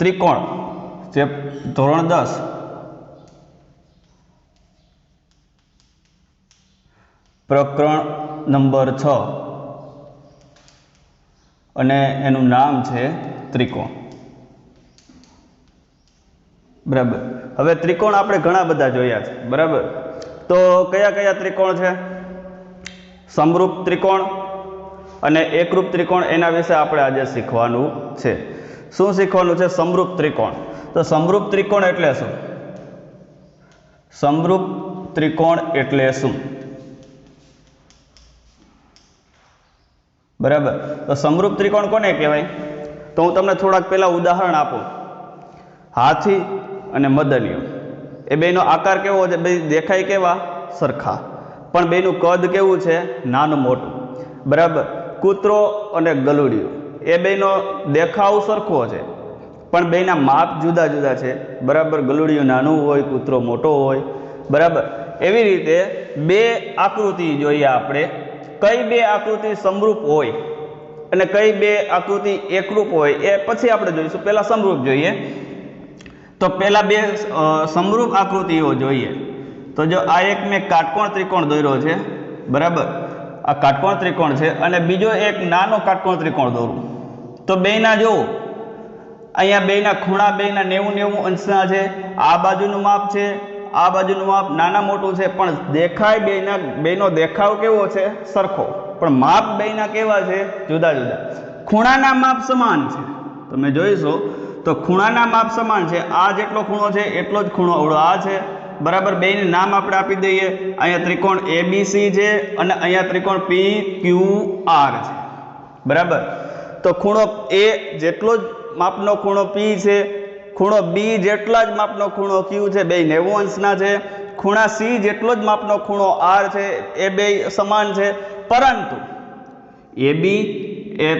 त्रिकोण जे धोरण 10 प्रकरण नंबर 6 અને એનું નામ છે ત્રિકોણ। બરાબર। હવે ત્રિકોણ આપણે ઘણા બધા જોયા છે। બરાબર। તો કયા કયા ત્રિકોણ છે? સમરૂપ ત્રિકોણ અને એકરૂપ ત્રિકોણ, એના વિશે આપણે આજે શીખવાનું છે। શું શીખવાનું છે? સમરૂપ ત્રિકોણ। તો સમરૂપ ત્રિકોણ એટલે શું? સમરૂપ ત્રિકોણ એટલે શું? बराबर। तो समरूप त्रिकोण कोने कहेवाय? तो हूँ तमने थोड़ाक पहला उदाहरण आपू। हाथी अने मदनियो ए बेनो आकार केवो छे? बे देखाय केवा? सरखा, पण बेनु कद केवुं छे? नानुं मोटुं। बराबर। कूतरो अने गलुडियो ए बेनो देखाव सरखो छे, पण बेना माप जुदा जुदा छे। बराबर। गलुडियो नानुं होय, कूतरो मोटो होय। बराबर। एवी रीते बे आकृति जोईए आपणे। कई बे आकृति समरूप होय अने कई बे आकृति एकरूप होय ए पछी आपणे जोईशुं। पहेला समरूप जोईए। तो पहेला बे समरूप आकृतिओ जोईए। तो जो आ एक मैं काटकोण त्रिकोण दोर्यो छे। बराबर। आ काटकोण त्रिकोण छे अने बीजो एक नानो काटकोण त्रिकोण दोरुं। तो बेना जो अहींया बेना खूणा बेना 90-90 अंशना छे। आ बाजुनुं माप छे, आ बाजुनुं माप नाना मोटुं छे, पण देखाय बेनो देखाव केवो छे? सरखो, पण माप बेना केवा छे? जुदा जुदा। खूणाना माप समान छे, तमे जोईशो तो खूणाना माप समान छे। आ जेटलो खूणो छे एटलो ज खूणो अवळो आ छे। बराबर। बेने नाम आपणे आपी दઈએ। अहींया त्रिकोण ABC छे अने अहींया त्रिकोण PQR छे। बराबर। तो खूणो A जेटलो ज मापनो खूणो P छे, खूणो B जेटला ज मापनो खूणो Q छे, बे 90 अंशना छे। खूणा C जेटलो ज मापनो खूणो R छे, ए बे समान छे। परंतु AB ए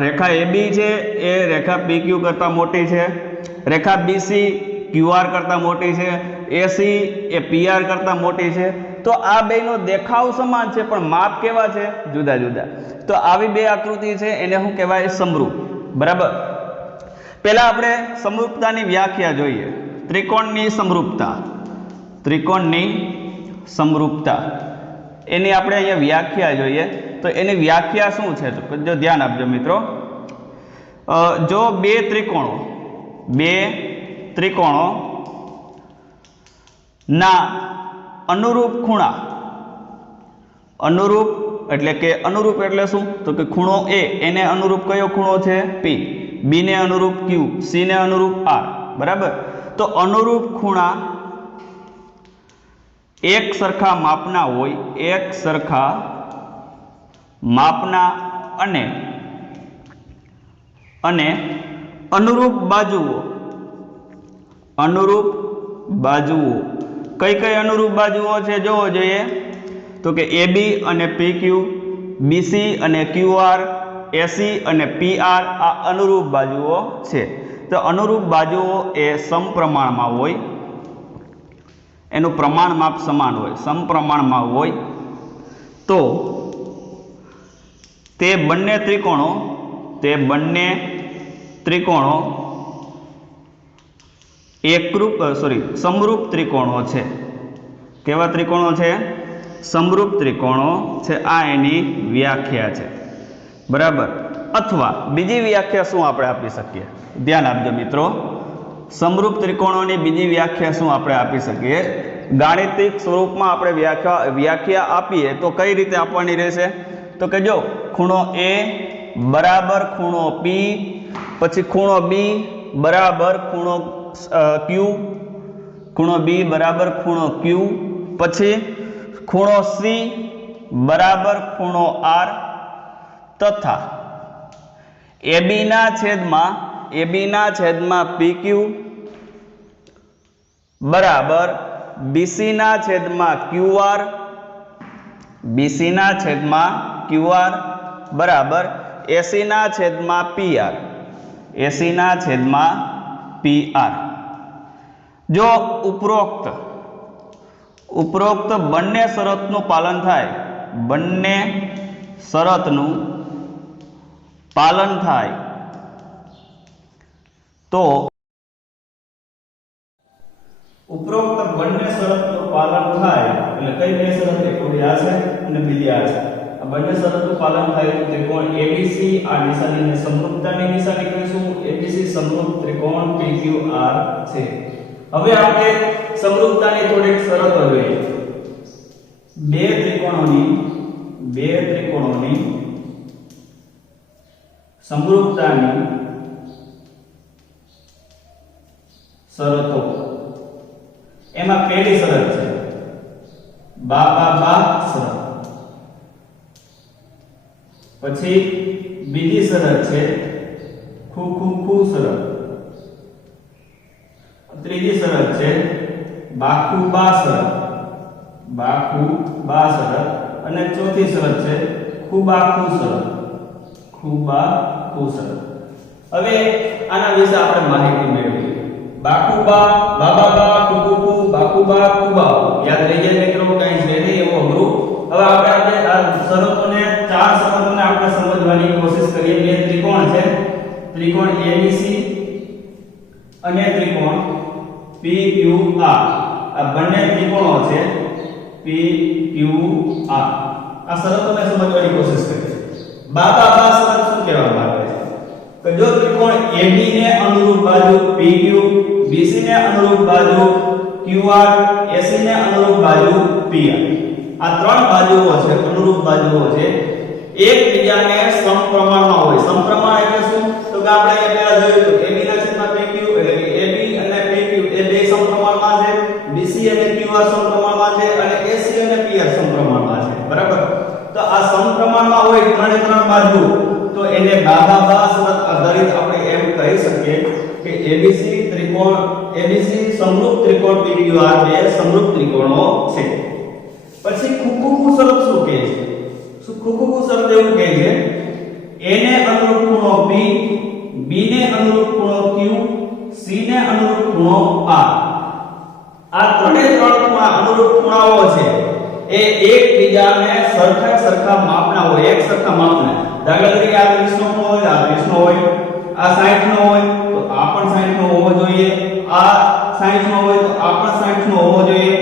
रेखा AB छे ए रेखा PQ करता मोटी छे, रेखा BC QR करता मोटी छे, AC ए PR करता मोटी छे। तो आ बेनो देखाव समान छे, पण माप केवा छे? जुदा जुदा। तो आवी बे आकृति छे एने शुं कहेवाय? समरूप। बराबर। पहला आपणे समरूपतानी व्याख्या जोईए। त्रिकोणनी समरूपता। त्रिकोणनी समरूपता एनी आपणे अहींया व्याख्या जोईए। तो एनी व्याख्या शुं छे? तो जो ध्यान आपजो मित्रों। जो बे त्रिकोणों ना अनुरूप खूणा, अनुरूप एटले के अनुरूप एटले शुं? तो के खूणो A एने अनुरूप कयो खूणो छे? P, B ने अनुरूप Q, C ने अनुरूप R। बराबर। तो अनुरूप खूणा एक सरखा मापना होय, एक सरखा मापना अने अनुरूप बाजुओ, अनुरूप बाजुओ कई कई अनुरूप बाजुओ छे जोवो जोईए। तो के AB अने PQ, BC अने QR, AC अने PR आ अनुरूप बाजुओ छे। तो अनुरूप बाजुओ ए समप्रमाणमां होय, एनुं प्रमाण माप समान होय, समप्रमाणमां होय। तो ते बंने त्रिकोणों समरूप त्रिकोणों छे। केवा त्रिकोणों छे? समरूप त्रिकोणों छे। आ एनी व्याख्या छे। बराबर। अथवा बीजी व्याख्या शुं आपणे आपी शकीए? ध्यान आपजो मित्रों। समरूप त्रिकोणोनी बीजी व्याख्या शुं आपणे आपी शकीए? गाणितिक स्वरूपमां आपणे व्याख्या आपीए तो कई रीते आपवानी रहेशे? तो के जो खूणो A बराबर खूणो P, पछी खूणो B बराबर खूणो Q, खूणो B बराबर खूणो Q, पछी खूणो C बराबर खूणो R, तथा AB ना छेदमां PQ बराबर BC ना छेदमां QR, BC ना छेदमां QR बराबर AC ना छेदमां PR, AC ना छेदमां PR। जो उपरोक्त बंने शरतनुं पालन थाय, बंने शरतनुं पालन थाय તો ઉપરોક્ત બંને શરતનું પાલન થાય એટલે કઈ બે શરત એક આ છે અને બીજી આ છે આ બંને શરતનું પાલન થાય તો ત્રિકોણ ABC આ નિશાનીને સમરૂપતાની નિશાની કહીશું ABC સમરૂપ ત્રિકોણ PQR છે હવે આપણે સમરૂપતાની થોડીક શરતો જોઈએ બે ત્રિકોણોની સમરૂપતાની શરતો એમાં પહેલી શરત છે બા શરત પછી બીજી શરત છે ખુ શરત ત્રીજી શરત છે બા શરત અને ચોથી શરત છે ખુ શરત હવે આના વિશે આપણે માહિતી મેળવીએ બાકુબા બાબા કુકુ બાકુબા કુબા યાદ રહી જાય મિત્રો કઈ છે નહીં એવો અઘરું હવે આપણે આ શરતોને ચાર શરતોને આપણે સમજવાની કોશિશ કરીએ બે ત્રિકોણ છે ત્રિકોણ ABC અને ત્રિકોણ PQR આ બંને ત્રિકોણો છે PQR આ શરતોને સમજવાની કોશિશ કરીએ બા શરત શું કહેવામાં આવે છે કે જો ત્રિકોણ AB ને અનુરૂપ બાજુ PQ BC ને અનુરૂપ બાજુ QR AC ને અનુરૂપ બાજુ PR આ ત્રણ બાજુઓ છે અનુરૂપ બાજુઓ છે એકબીજાને સમપ્રમાણમાં હોય સમપ્રમાણ એટલે શું તો કે આપણે એ પહેલા જોયું તો AB ના છેદમાં PQ એટલે કે AB અને PQ એ બે સમપ્રમાણમાં છે BC અને QR સમપ્રમાણમાં છે અને AC અને PR સમપ્રમાણમાં છે બરાબર તો આ સમપ્રમાણમાં હોય ત્રણે ત્રણ બાજુ તો એને બા શરત આધારિત આપણે એમ કહી શકીએ કે ABC સમરૂપ ત્રિકોણ PQR બે સમરૂપ ત્રિકોણો છે પછી ખુ શરત શું કહે છે ખુ શરત એવું કહે છે A ને અનુરૂપ ખૂણો P B ને અનુરૂપ ખૂણો Q C ને અનુરૂપ ખૂણો R આ ત્રણે ત્રણ ખૂણા અનુરૂપ ખૂણાઓ છે એ એકબીજાને સરખા માપના હોય એક સરખા માપના દાખલા તરીકે આ 30 નો ખૂણો હોય આ 30 નો હોય આ 60 નો હોય તો આ પણ 60 નો હોવો જોઈએ આ 60 નો હોય તો આ પણ 60 નો હોવો જોઈએ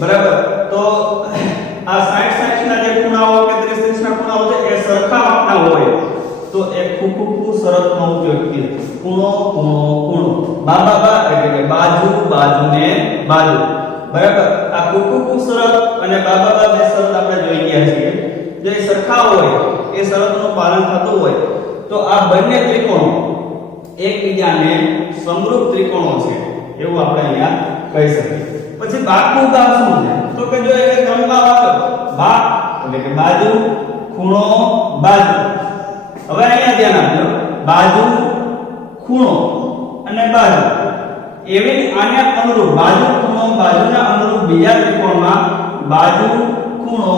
બરાબર તો આ 60 ના જે ખૂણાઓ કે 30 ના ખૂણાઓ છે એ સરખા માપના હોય તો એ ખુ શરતનો ઉપયોગ કરીએ ખૂણો બા એટલે કે બાજુને બાજુ બરાબર આ ખુ શરત અને બા બે શરત આપણે જોઈ ગયા છીએ જે સરખા હોય એ શરતનું પાલન થતું હોય તો આ બંને ત્રિકોણો એકબીજાને સમરૂપ ત્રિકોણો છે એવું આપણે અહીંયા કહી શકીએ પછી બાકુબા શું છે તો કે જો એક ત્રણબા વાપરો બા એટલે કે બાજુ ખૂણો બાજુ હવે અહીંયા ધ્યાન આપજો બાજુ ખૂણો અને બાજુ એવી આને અનુરૂપ બાજુ ખૂણો બાજુના અનુરૂપ બીજા ત્રિકોણમાં બાજુ ખૂણો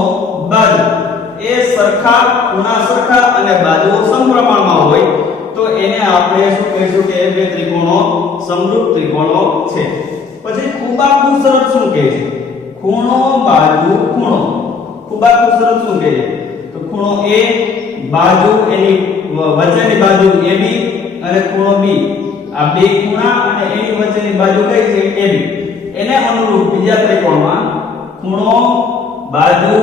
બાજુ એ સરખા ખૂણા સરખા અને બાજુઓ સમપ્રમાણમાં હોય તો એને આપણે શું કહીશું કે એ બે ત્રિકોણો સમરૂપ ત્રિકોણો છે પછી ખુ શરત શું કહે છે ખૂણો બાજુ ખૂણો ખુ શરત શું કહે છે તો ખૂણો A બાજુ એની વચ્ચેની બાજુ AB અને ખૂણો B આ બે ખૂણા અને એની વચ્ચેની બાજુ કઈ છે AB એને અનુરૂપ બીજા ત્રિકોણમાં ખૂણો બાજુ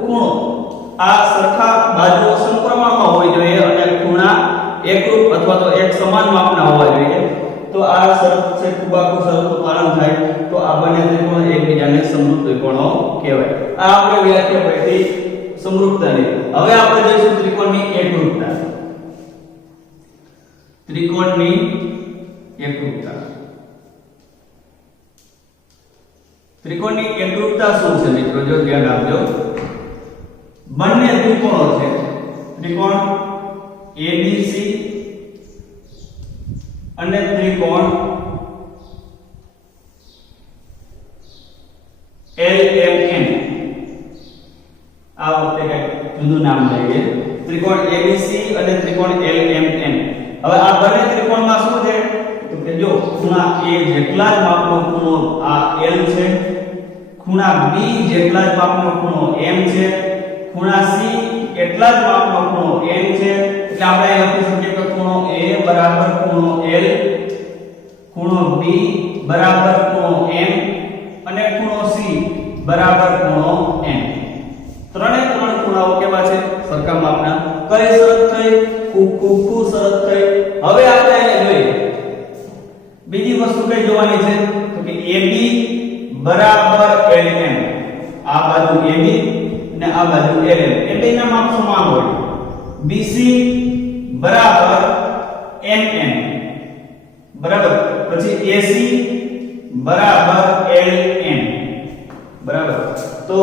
ખૂણો આ સરખા બાજુઓ સમપ્રમાણમાં હોવી જોઈએ અને ખૂણા એકરૂપ અથવા તો એક સમાન માપના હોવા જોઈએ તો આ શરત છે ખુ શરતનું પાલન થાય તો આ બંને ત્રિકોણ એકબીજાને સમરૂપ ત્રિકોણો કહેવાય આ આપણે વ્યાખ્યા પડી સમરૂપતાની હવે આપણે જોઈશું ત્રિકોણની એકરૂપતા ત્રિકોણની એકરૂપતા શું છે મિત્રો જો ધ્યાન આપજો બંને ત્રિકોણો છે ત્રિકોણ ABC અને ત્રિકોણ LMN આ વખતે કઈ જુદું નામ લઈએ ત્રિકોણ ABC અને ત્રિકોણ LMN હવે આ બંને ત્રિકોણમાં શું છે તો કે જો ખૂણા A જેટલા જ માપનો ખૂણો આ L છે ખૂણા B જેટલા જ માપનો ખૂણો M છે ખૂણા C એટલા જ માપનો ખૂણો N છે એટલે આપણે લખી શકીએ કે ખૂણો A બરાબર ખૂણો L કઈ શરત થઈ? ખૂબ શરત થઈ. હવે આપણે અહીંયા જોઈએ બીજી વસ્તુ કઈ જોવાની છે તો કે AB બરાબર LM. આ બાજુ AB અને આ બાજુ LM એ બેના માપ સમાન હોય. BC બરાબર NN બરાબર. પછી AC બરાબર LN બરાબર. તો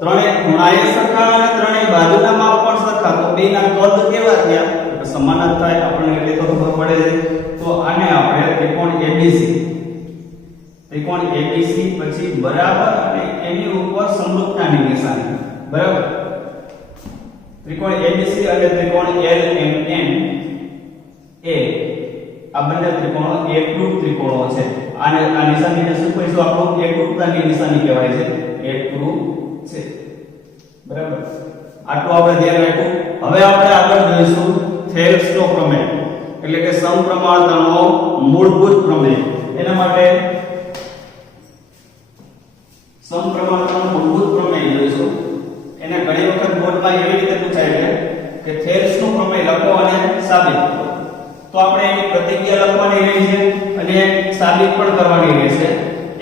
ત્રણેય ખૂણાએ સરખા અને ત્રણેય બાજુના માપ પણ સરખા, તો બેના કદ કેવા થયા? તો સમાન જ થાય આપણને એટલે તો ખબર પડે છે. તો આને આપણે ત્રિકોણ ABC પછી બરાબર અને એની ઉપર સમરૂપતાની નિશાની બરાબર. ત્રિકોણ ABC અને ત્રિકોણ LMN એ આ બંને ત્રિકોણો એકરૂપ ત્રિકોણો છે. આને આ નિશાનીને શું કહીશું? આપણું એકરૂપતાની નિશાની કહેવાય છે. એકરૂપ છે બરાબર. આટલું આપણે ધ્યાન રાખ્યું. હવે આપણે આગળ જોઈશું થેલ્સનો પ્રમેય એટલે કે સમપ્રમાણતાનો મૂળભૂત પ્રમેય. એના માટે સમપ્રમાણતાનો મૂળભૂત પ્રમેય જોઈશું. એને ઘણી વખત બોર્ડમાં એવી રીતે પૂછાય છે કે થેલ્સનો પ્રમેય લખો અને સાબિત કરો. તો આપણે એની પ્રતિક્રિયા લખવાની રહેશે અને સાબિત પણ કરવાની રહેશે.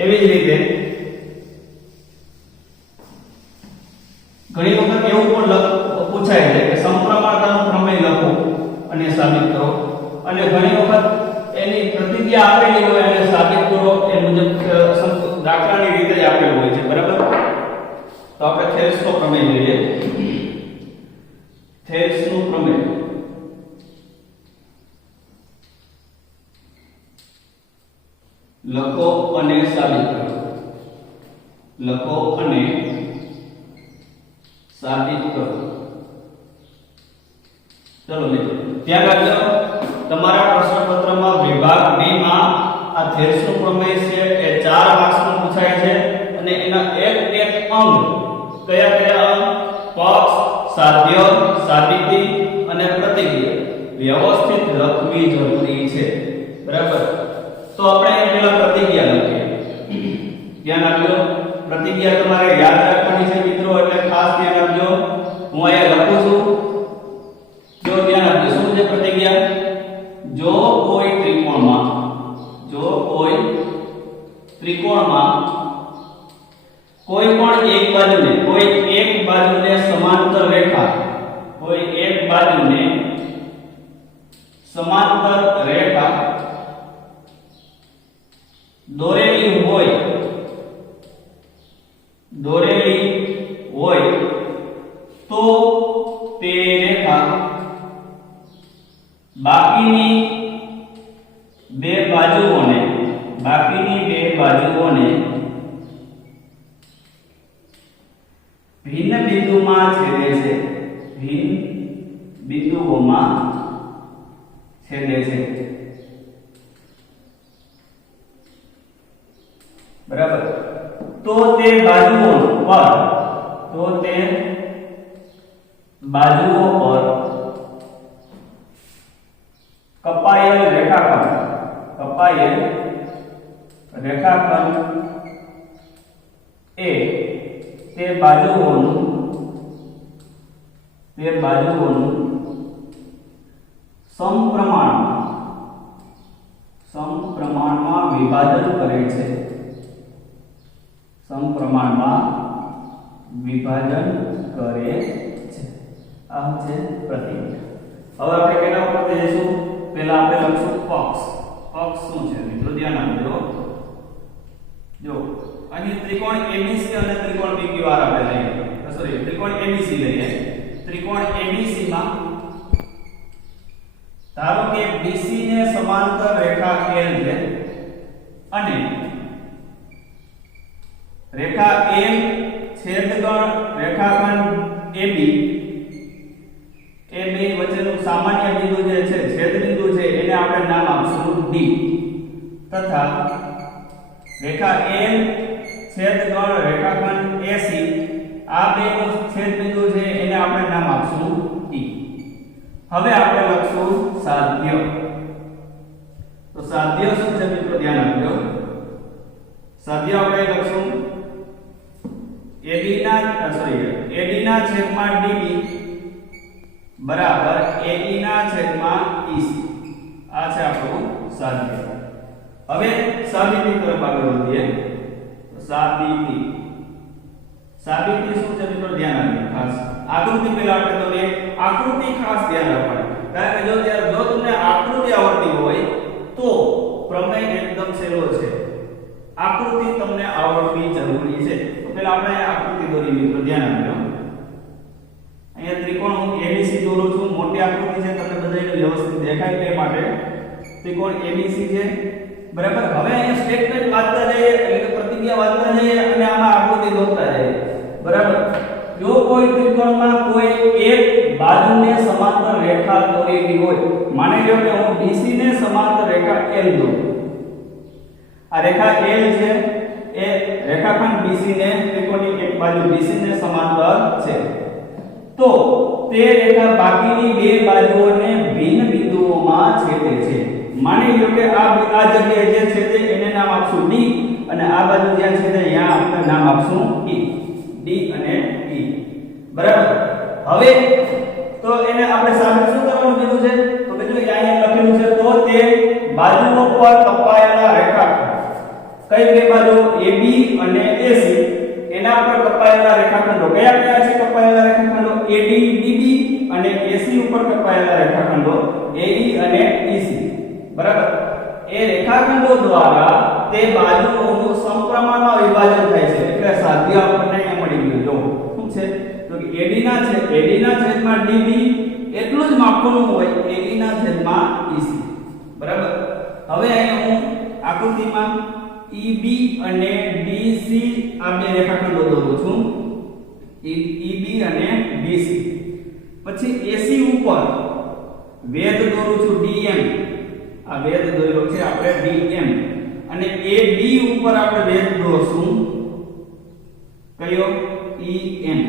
એવી જ રીતે ઘણી વખત એવું પણ પૂછાય છે કે સમપ્રમાણતાનો પ્રમેય લખો અને સાબિત કરો, અને ઘણી વખત એની પ્રતિક્રિયા આપેલી હોય અને સાબિત કરો એ મુજબ દાખલાની રીતે જ આપેલું હોય છે બરાબર. તો આપણે થેલ્સનો પ્રમેય જોઈએ. થેલ્સનો પ્રમેય લખો અને સાબિત કરો. લખો અને સાબિત કરો. ચલો મિત્રો ધ્યાન રાખજો, તમારા પ્રશ્નપત્રમાં વિભાગ બી માં આ થેલ્સનો પ્રમેય છે એ 4 માર્ક્સમાં પૂછાય છે અને એના એક અંગ કયા કયા અંગ? પક્ષ, સાધ્ય, સાબિતી અને પ્રતિક્રિયા વ્યવસ્થિત લખવી જરૂરી છે બરાબર. તો આપણે પહેલા પ્રતિક્રિયા લખીએ. ધ્યાન આપજો, પ્રતિક્રિયા તમારે યાદ રાખવાની છે મિત્રો, એટલે ખાસ ધ્યાન આપજો. હું અહીંયા લખું છું, જો ધ્યાન આપજો. શું છે પ્રતિક્રિયા? જો કોઈ ત્રિકોણમાં કોઈ પણ એક બાજુને સમાંતર રેખા દોરેલી હોય તો તે રેખા બાકીની બે બાજુઓને ભિન્ન બિંદુમાં છેદે છે. બરાબર. તો તે બાજુઓ પર કપાયેલ રેખાખંડ એ તે બાજુઓનું સમપ્રમાણમાં વિભાજન કરે છે. આ છે પ્રતિક્રિયા. હવે આપણે કેના ઉપર જઈશું? પહેલા આપણે લખશું પક્ષ. શું છે મિત્રો? ધ્યાન આપજો. જો અહીં ત્રિકોણ ABC અને ત્રિકોણ PQR આપણે લઈએ. ત્રિકોણ ABC લઈએ. ત્રિકોણ ABC માં ધારો કે BC ને સમાંતર રેખા L છે અને રેખા L છેદગણ રેખાખંડ AB એ બે વચ્ચેનું સામાન્ય બિંદુ જે છે, છેદ બિંદુ છે, એને આપણે નામ આપશું D, તથા રેખા L છેદગણ રેખાખંડ AC આ બેનું છેદ બિંદુ છે, એને આપણે નામ આપશું E. હવે આપણે લખશું સાધ્ય. તો સાધ્ય શું છે મિત્રો? ધ્યાન આપજો. સાધ્ય આપણે લખશું AD ના છેદમાં DB બરાબર AE ના છેદમાં EC. આ છે આપણું સાબિતી. હવે સાબિતી તરફ આગળ વધીએ. સાબિતી શું છે મિત્રો ધ્યાન આપજો ખાસ. આકૃતિ પહેલા આપણે તમને આકૃતિ ખાસ ધ્યાન રાખવાની. કારણ કે જો તમને આકૃતિ આવડતી હોય તો પ્રમેય એકદમ સહેલો છે. આકૃતિ તમને આવડવી જરૂરી છે. તો પહેલા આપણે આકૃતિ દોરી મિત્રો ધ્યાન આપજો. અહીંયા ત્રિકોણ હું ABC દોરું છું. મોટી આકૃતિ છે તમને બધાને વ્યવસ્થિત દેખાય તે માટે ત્રિકોણ ABC છે. બરાબર. હવે અહીંયા સ્ટેટમેન્ટ વાંચતા જઈએ એટલે કે પ્રતિક્રિયા વાંચતા જઈએ અને આમાં આકૃતિ દોરતા જઈએ. બરાબર. જો કોઈ ત્રિકોણમાં કોઈ એક બાજુને સમાંતર રેખા દોરેલી હોય, માની લો કે હું BC ને સમાંતર રેખા L દોરું. આ રેખા L છે એ રેખાખંડ BC ને ત્રિકોણની એક બાજુ BC ને સમાંતર છે. તો તે રેખા બાકીની બે બાજુઓને ભિન્ન બિંદુઓમાં છેદે છે. માની લો કે આ જગ્યાએ જે છેદે એને નામ આપશું D અને આ બાજુ જ્યાં છેદે અહીંયા આપણે નામ આપશું E. D અને E. બરાબર. હવે તો એને આપણે સાબિત શું કરવાનું કીધું છે? તો કીધું અહીંયા લખેલું છે તો તે બાજુઓ પર કપાયેલા રેખાખંડ કઈ બે બાજુ AB અને AC એના પર કપાયેલા રેખાખંડો કયા કયા છે? કપાયેલા રેખાખંડો AD DB અને AC ઉપર કપાયેલા રેખાખંડો AE અને EC. બરાબર. એ રેખાખંડો દ્વારા તે બાજુઓનું સમપ્રમાણમાં વિભાજન થાય છે. એટલે સાધ્ય આપણને અહીંયા મળી ગયું. જો શું છે? તો કે AD ના છેદમાં DB એટલું જ માપવાનું હોય AE ના છેદમાં EC. બરાબર. હવે અહીંયા હું આકૃતિમાં EB અને DC આ બે રેખાખંડો દોરું છું. EB અને DC. પછી AC ઉપર વેધ દોરું છું DM. આ વેધ દોર્યો છે આપણે DM અને AD ઉપર આપણે વેધ દોરશું કયો EM.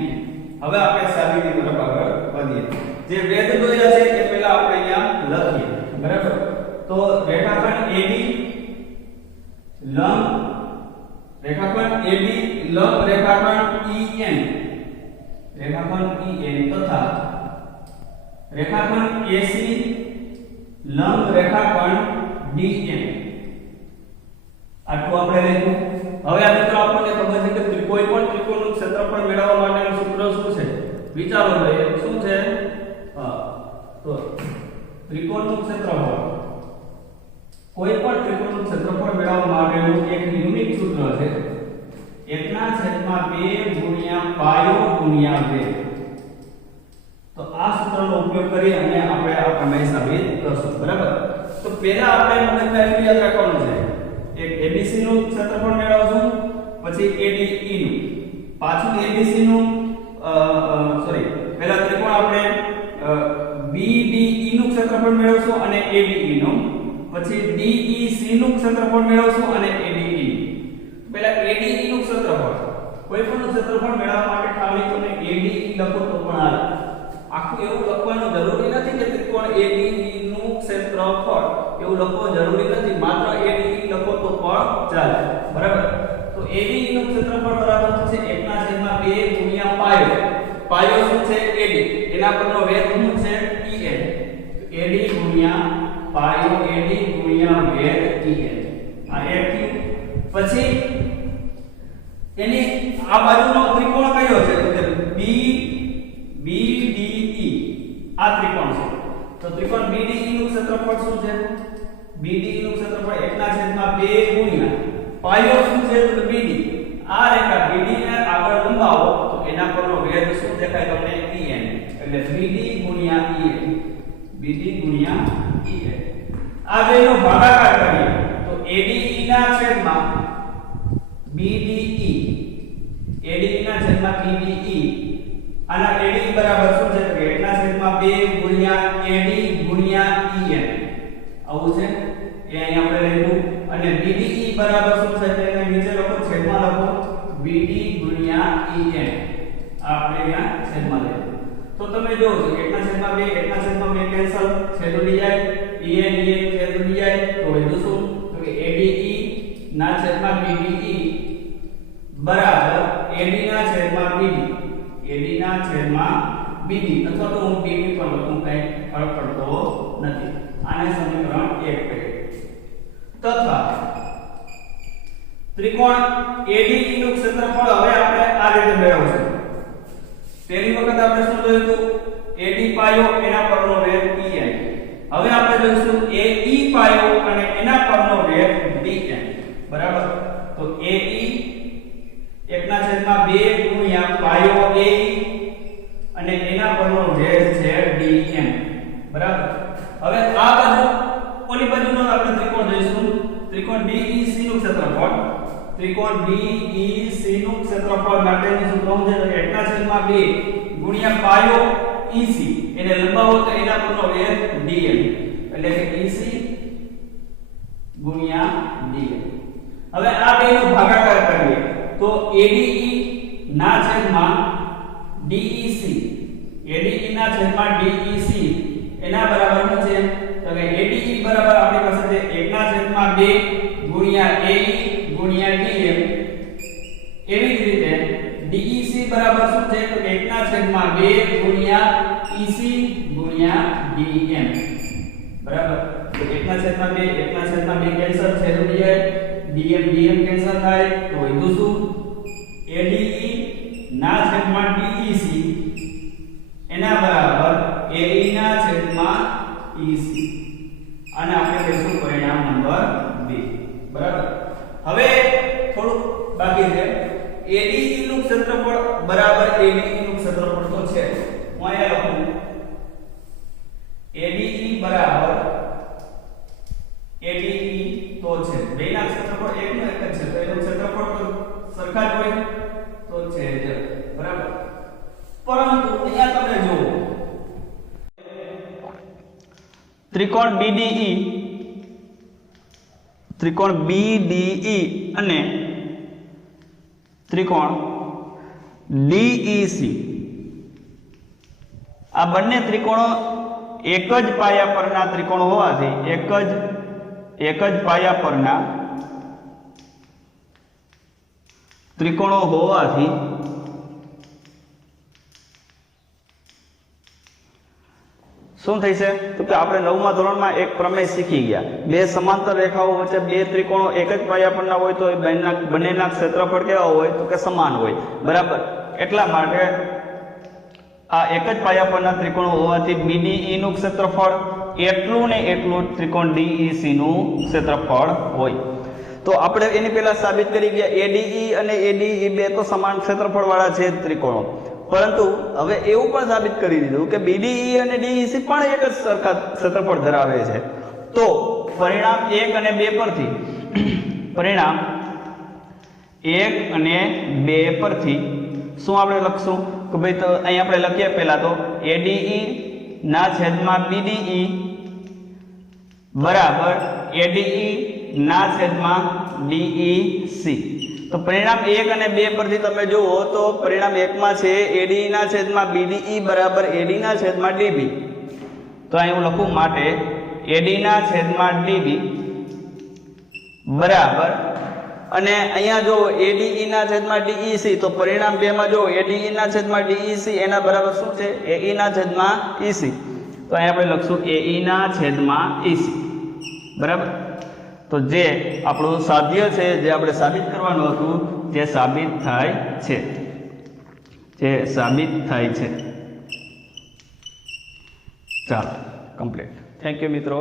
હવે આપણે સાબિતી તરફ આગળ વધીએ. જે વેધ દોર્યા છે એ પહેલા આપણે અહીંયા લખીએ. બરાબર. તો રેખાખંડ AD લંબ રેખાખંડ AB લંબ રેખાખંડ EN તથા રેખાખંડ AC લંબ રેખાખંડ DM. આટલું આપણે લખ્યું. હવે આ મિત્રો આપણને ખબર છે કે કોઈ પણ ત્રિકોણનું ક્ષેત્રફળ મેળવવા માટેનું સૂત્ર શું છે? વિચારો જોઈએ શું છે? તો ત્રિકોણનું ક્ષેત્રફળ કોઈ પણ ત્રિકોણનું ક્ષેત્રફળ મેળવવા માટેનું એક યુનિક સૂત્ર છે 1/2 ગુણ્યા પાયો ગુણ્યા વેધ. તો આ સૂત્રનો ઉપયોગ કરી અને આપણે આ પ્રમેય સાબિત કરશું. બરાબર. તો પહેલા આપણે મગજમાં એટલું યાદ રાખવાનું છે એક ABC નું ક્ષેત્રફળ મેળવશું, પછી ADE નું, પાછું ABC નું પહેલા ત્રિકોણ આપણે BDE નું ક્ષેત્રફળ મેળવશું અને ADE નું, પછી DEC નું ક્ષેત્રફળ મેળવશું અને ADE. પહેલા ADE નું ક્ષેત્રફળ કોઈ પણ ક્ષેત્રફળ મેળવવા માટે ખાલી તમે ADE લખો તો પણ હાલે. આખું એવું લખવાનું જરૂરી નથી કે ત્રિકોણ ADE નું ક્ષેત્રફળ એવું લખવું જરૂરી નથી. માત્ર ADE લખો તો પણ ચાલે. બરાબર. તો ADE નું ક્ષેત્રફળ બરાબર છે 1/2 ગુણ્યા પાયો. પાયો શું છે? AD. એના પરનો વેધ શું છે? EN. AD ગુણ્યા પાયો AD ગુણ્યા વેધ EN. આ એક થયું. પછી એની આ બાજુનો ત્રિકોણ કયો છે? તો કે BDE આ ત્રિકોણ છે. તો ત્રિકોણ BDE નું ક્ષેત્રફળ શું છે? BDE નું ક્ષેત્રફળ 1/2 ગુણ્યા પાયો શું છે? તો BD. આ રેખા BD ને આગળ લંબાવો તો એના પરનો વેધ શું દેખાય તમને? EN. એટલે BD ગુણ્યા EN. BD ગુણ્યા EN. આ બેનો ભાગાકાર કરીએ તો ADE ના છેદમાં BDE. ADE ના છેદમાં BDE. આના ADE બરાબર શું છે? તો 1/2 ગુણ્યા AD ગુણ્યા EN. આવું છે. એ અહીં આપણે લખ્યું. અને BDE બરાબર શું છે? તેને નીચે લખો, છેદમાં લખો BD ગુણ્યા EN. આપણે અહીંયા છેદમાં લખ્યું. તો તમે જોવો 1/2 કેન્સલ, છેદ ઉડી જાય, EN છેદ ઉડી જાય, તો વધુ શું? તો કે ADE ના છેદમાં BDE બરાબર AD ના છેદમાં BD. AD ના છેદમાં BD અથવા તો હું BD પણ લખું પાયો એના પરનો વેગ pn. હવે આપણે જોઈશું AE પાયો અને એના પરનો વેગ dn. બરાબર? તો AE 1/2 ગુણ્યા પાયો AE અને એના પરનો વેગ છે dn. બરાબર? હવે આ બાજુ ઓલી બાજુનો આપણે ત્રિકોણ જોઈશું. ત્રિકોણ DEC નું ક્ષેત્રફળ. ત્રિકોણ DEC નું ક્ષેત્રફળ માટેનું સૂત્ર છે 1/2 ગુણ્યા પાયો EC. એને લંબાવો તો એના પરનો વેગ dn. એટલે કે EC ગુણ્યા dn. હવે આ બેનો ભાગાકાર કરીએ તો ADE ના છેદમાં DEC. ADE ના છેદમાં DEC એના બરાબર શું છે? તો કે ADE બરાબર આપણી પાસે છે 1/2 ગુણ્યા AE ગુણ્યા dm. એવી જ રીતે DEC બરાબર શું છે? તો 1/2 ગુણ્યા EC ગુણ્યા dm. બરાબર? તો 1/2 કેન્સલ છે તો dm કેન્સલ થાય તો વધુ શું? ADE ના છેદમાં DEC એના બરાબર AE ના છેદમાં EC. અને આપણે કહીશું પરિણામ નંબર 2. બરાબર? હવે થોડું બાકી છે. ADE નું ક્ષેત્રફળ બરાબર ADE નું ક્ષેત્રફળ તો છે. હું અહીંયા લખું ADE બરાબર ADE તો છે. બેના ક્ષેત્રફળ એકનું એક જ છે તો એનું ક્ષેત્રફળ તો સરખા જ હોય તો છે જ. બરાબર? પરંતુ અહીંયા તમે જુઓ ત્રિકોણ BDE અને ત્રિકોણ DEC આ બંને ત્રિકોણો એક જ પાયા પરના ત્રિકોણો હોવાથી એક જ પાયા પરના ત્રિકોણો હોવાથી શું થઈ છે? તો કે આપણે 9મા ધોરણમાં એક પ્રમેય શીખી ગયા. બે સમાંતર રેખાઓ વચ્ચે બે ત્રિકોણો એક જ પાયા પરના હોય તો બંનેના ક્ષેત્રફળ કેવા હોય? તો કે સમાન હોય. બરાબર? એટલા માટે આ એક જ પાયા પરના ત્રિકોણો હોવાથી BDE નું ક્ષેત્રફળ એટલું ને એટલું ત્રિકોણ DEC નું ક્ષેત્રફળ હોય. તો આપણે એની પહેલા સાબિત કરી ગયા ADE અને ADE બે તો સમાન ક્ષેત્રફળ વાળા છે ત્રિકોણો. પરંતુ હવે એવું પણ સાબિત કરી દીધું કે BDE અને DEC પણ એક જ સરખા ક્ષેત્રફળ ધરાવે છે. તો પરિણામ 1 અને 2 પરથી શું આપણે લખશું કે ભાઈ તો અહીં આપણે લખીએ પહેલા તો ADE ના છેદમાં BDE બરાબર ADE ના છેદમાં DEC. તો પરિણામ 1 અને 2 પરથી તમે જુઓ તો પરિણામ 1 માં છે ADE ના છેદમાં BDE બરાબર AD ના છેદમાં DB. તો અહીં હું લખું માટે AD ના છેદમાં DB બરાબર અને અહીંયા જો ADE ના છેદમાં DEC તો પરિણામ 2 માં જો ADE ના છેદમાં DEC એના બરાબર શું છે? AE ના છેદમાં EC. તો અહીં આપણે લખશું AE ના છેદમાં EC. બરાબર? તો જે આપણું સાધ્ય છે જે આપણે સાબિત કરવાનું હતું જે સાબિત થાય છે. ચાલો કમ્પ્લીટ. થેન્ક યુ મિત્રો.